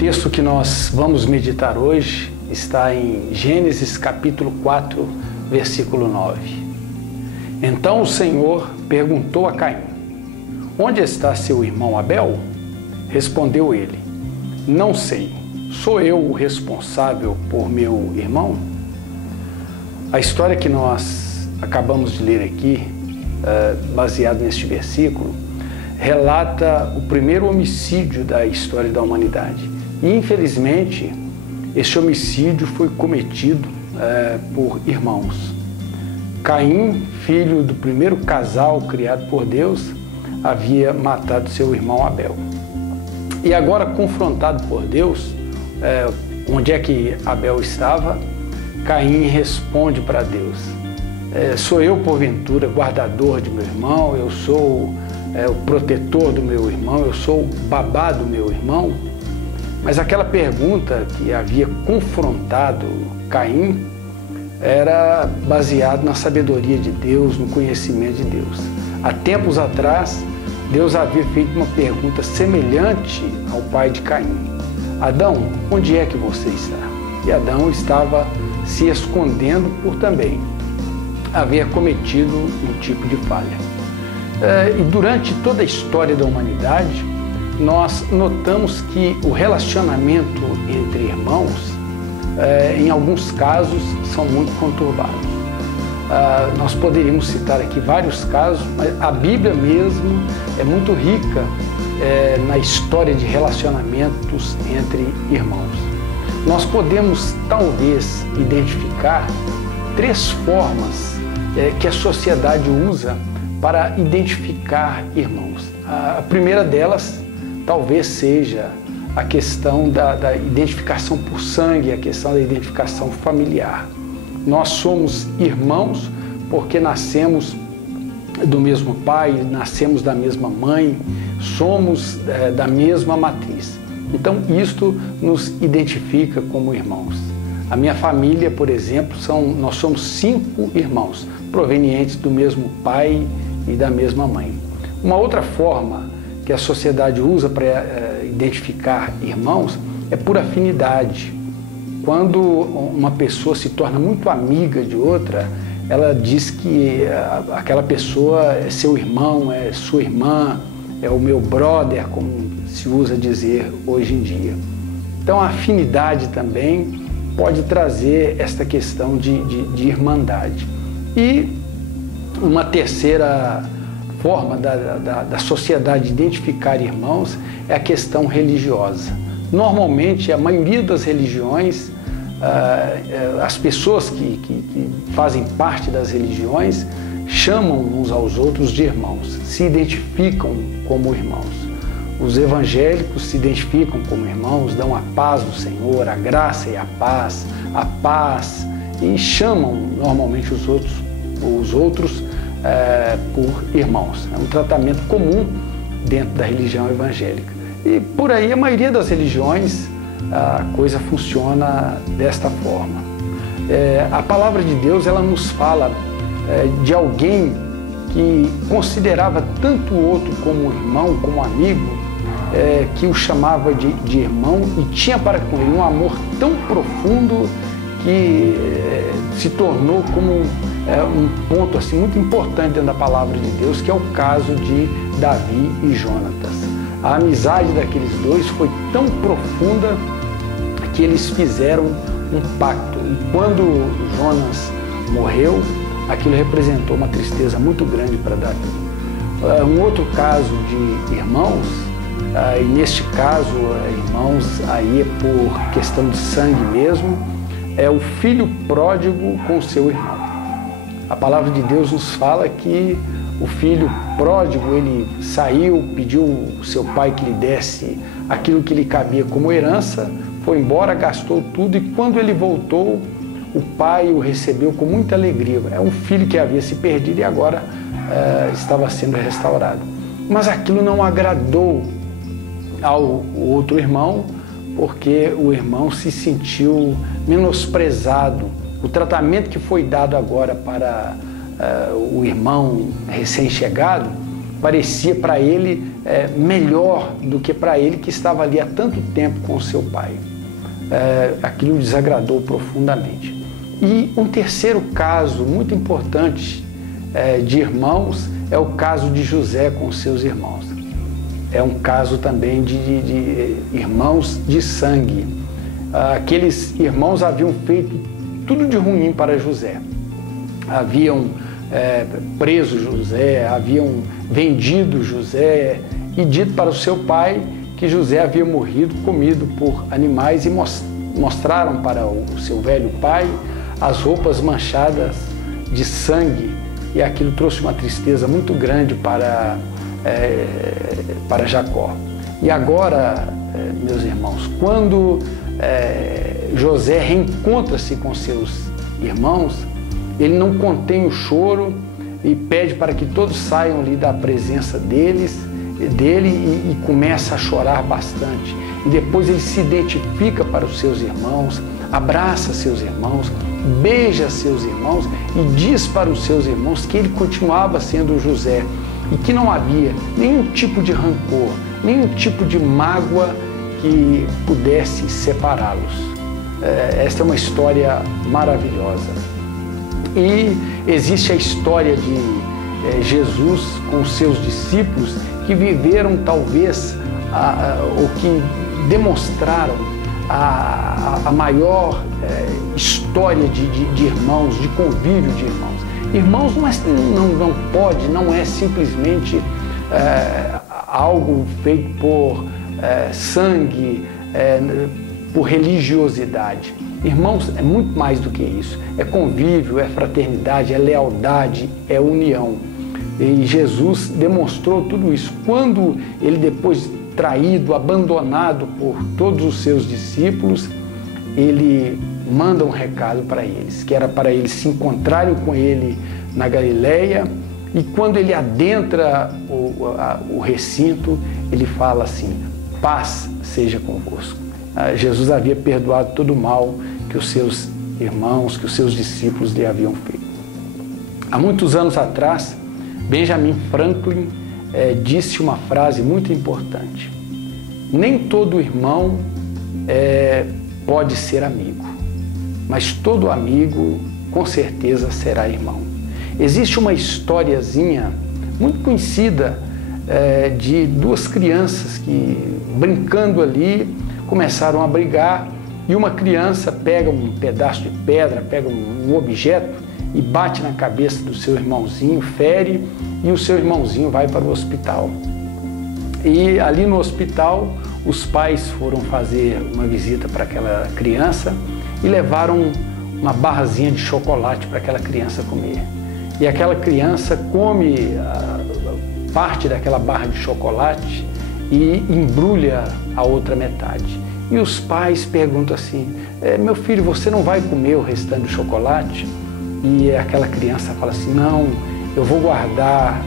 texto que nós vamos meditar hoje está em Gênesis capítulo 4, versículo 9. Então o Senhor perguntou a Caim: onde está seu irmão Abel? Respondeu ele: não sei, sou eu o responsável por meu irmão? A história que nós acabamos de ler aqui, baseado neste versículo, relata o primeiro homicídio da história da humanidade. E, infelizmente, este homicídio foi cometido por irmãos. Caim, filho do primeiro casal criado por Deus, havia matado seu irmão Abel. E agora, confrontado por Deus, onde é que Abel estava, Caim responde para Deus: sou eu, porventura, guardador de meu irmão? Eu sou o protetor do meu irmão? Eu sou o babá do meu irmão? Mas aquela pergunta que havia confrontado Caim era baseado na sabedoria de Deus, no conhecimento de Deus. Há tempos atrás, Deus havia feito uma pergunta semelhante ao pai de Caim: Adão, onde é que você está? E Adão estava se escondendo por também haver cometido um tipo de falha. E durante toda a história da humanidade, nós notamos que o relacionamento entre irmãos, em alguns casos, são muito conturbados. Nós poderíamos citar aqui vários casos, mas a Bíblia mesmo é muito rica na história de relacionamentos entre irmãos. Nós podemos, talvez, identificar três formas que a sociedade usa para identificar irmãos. A primeira delas talvez seja a questão da identificação por sangue, a questão da identificação familiar. Nós somos irmãos porque nascemos do mesmo pai, nascemos da mesma mãe, somos da mesma matriz. Então, isto nos identifica como irmãos. A minha família, por exemplo, nós somos 5 irmãos, provenientes do mesmo pai e da mesma mãe. Uma outra forma que a sociedade usa para identificar irmãos é por afinidade. Quando uma pessoa se torna muito amiga de outra, ela diz que aquela pessoa é seu irmão, é sua irmã, é o meu brother, como se usa dizer hoje em dia. Então a afinidade também pode trazer esta questão de irmandade. E uma terceira forma da sociedade identificar irmãos é a questão religiosa. Normalmente, a maioria das religiões, as pessoas que fazem parte das religiões chamam uns aos outros de irmãos, se identificam como irmãos. Os evangélicos se identificam como irmãos, dão a paz do Senhor, a graça e a paz, e chamam normalmente os outros por irmãos. É um tratamento comum dentro da religião evangélica. E por aí, a maioria das religiões, a coisa funciona desta forma. A palavra de Deus, ela nos fala de alguém que considerava tanto o outro como irmão, como amigo, que o chamava de irmão e tinha para com ele um amor tão profundo que se tornou como um ponto assim, muito importante dentro da palavra de Deus, que é o caso de Davi e Jonatas. A amizade daqueles dois foi tão profunda que eles fizeram um pacto. E quando Jonas morreu, aquilo representou uma tristeza muito grande para Davi. Um outro caso de irmãos, e neste caso, irmãos, aí é por questão de sangue mesmo, é o filho pródigo com o seu irmão. A palavra de Deus nos fala que o filho pródigo, ele saiu, pediu ao seu pai que lhe desse aquilo que lhe cabia como herança, foi embora, gastou tudo, e quando ele voltou, o pai o recebeu com muita alegria. É um filho que havia se perdido e agora estava sendo restaurado. Mas aquilo não agradou ao outro irmão, porque o irmão se sentiu menosprezado. O tratamento que foi dado agora para o irmão recém-chegado parecia para ele melhor do que para ele, que estava ali há tanto tempo com o seu pai. Aquilo desagradou profundamente. E um terceiro caso muito importante de irmãos é o caso de José com os seus irmãos. É um caso também de irmãos de sangue. Aqueles irmãos haviam feito tudo de ruim para José. Haviam preso José, haviam vendido José e dito para o seu pai que José havia morrido comido por animais, e mostraram para o seu velho pai as roupas manchadas de sangue, e aquilo trouxe uma tristeza muito grande para Jacó. E agora, meus irmãos, quando José reencontra-se com seus irmãos, ele não contém o choro e pede para que todos saiam ali da presença dele e começa a chorar bastante. E depois ele se identifica para os seus irmãos, abraça seus irmãos, beija seus irmãos e diz para os seus irmãos que ele continuava sendo José e que não havia nenhum tipo de rancor, nenhum tipo de mágoa que pudesse separá-los. Esta é uma história maravilhosa. E existe a história de Jesus com os seus discípulos, que viveram talvez ou que demonstraram a maior história de irmãos, de convívio de irmãos. Irmãos não é simplesmente algo feito por sangue, por religiosidade. Irmãos é muito mais do que isso. É convívio, é fraternidade, é lealdade, é união. E Jesus demonstrou tudo isso. Quando ele, depois traído, abandonado por todos os seus discípulos, ele manda um recado para eles, que era para eles se encontrarem com ele na Galileia, e quando ele adentra o recinto, ele fala assim: paz seja convosco. Jesus havia perdoado todo o mal que os seus irmãos, que os seus discípulos lhe haviam feito. Há muitos anos atrás, Benjamin Franklin disse uma frase muito importante: nem todo irmão pode ser amigo, mas todo amigo com certeza será irmão. Existe uma historiazinha muito conhecida de duas crianças que, brincando ali, começaram a brigar, e uma criança pega um pedaço de pedra, pega um objeto e bate na cabeça do seu irmãozinho, fere, e o seu irmãozinho vai para o hospital. E ali no hospital, os pais foram fazer uma visita para aquela criança e levaram uma barrazinha de chocolate para aquela criança comer. E aquela criança come parte daquela barra de chocolate e embrulha a outra metade. E os pais perguntam assim: meu filho, você não vai comer o restante do chocolate? E aquela criança fala assim: não, eu vou guardar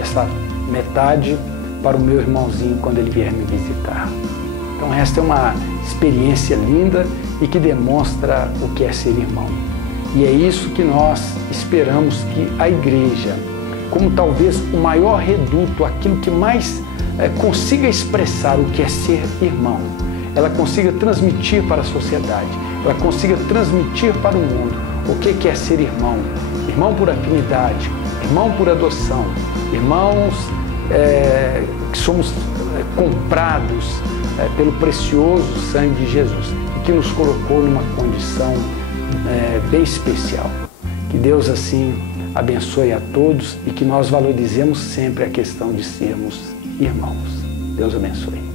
essa metade para o meu irmãozinho quando ele vier me visitar. Então esta é uma experiência linda e que demonstra o que é ser irmão. E é isso que nós esperamos que a igreja, como talvez o maior reduto, aquilo que mais consiga expressar o que é ser irmão, ela consiga transmitir para a sociedade, ela consiga transmitir para o mundo o que é ser irmão. Irmão por afinidade, irmão por adoção, irmãos que somos comprados pelo precioso sangue de Jesus, e que nos colocou numa condição bem especial. Que Deus assim abençoe a todos e que nós valorizemos sempre a questão de sermos irmãos. Deus abençoe.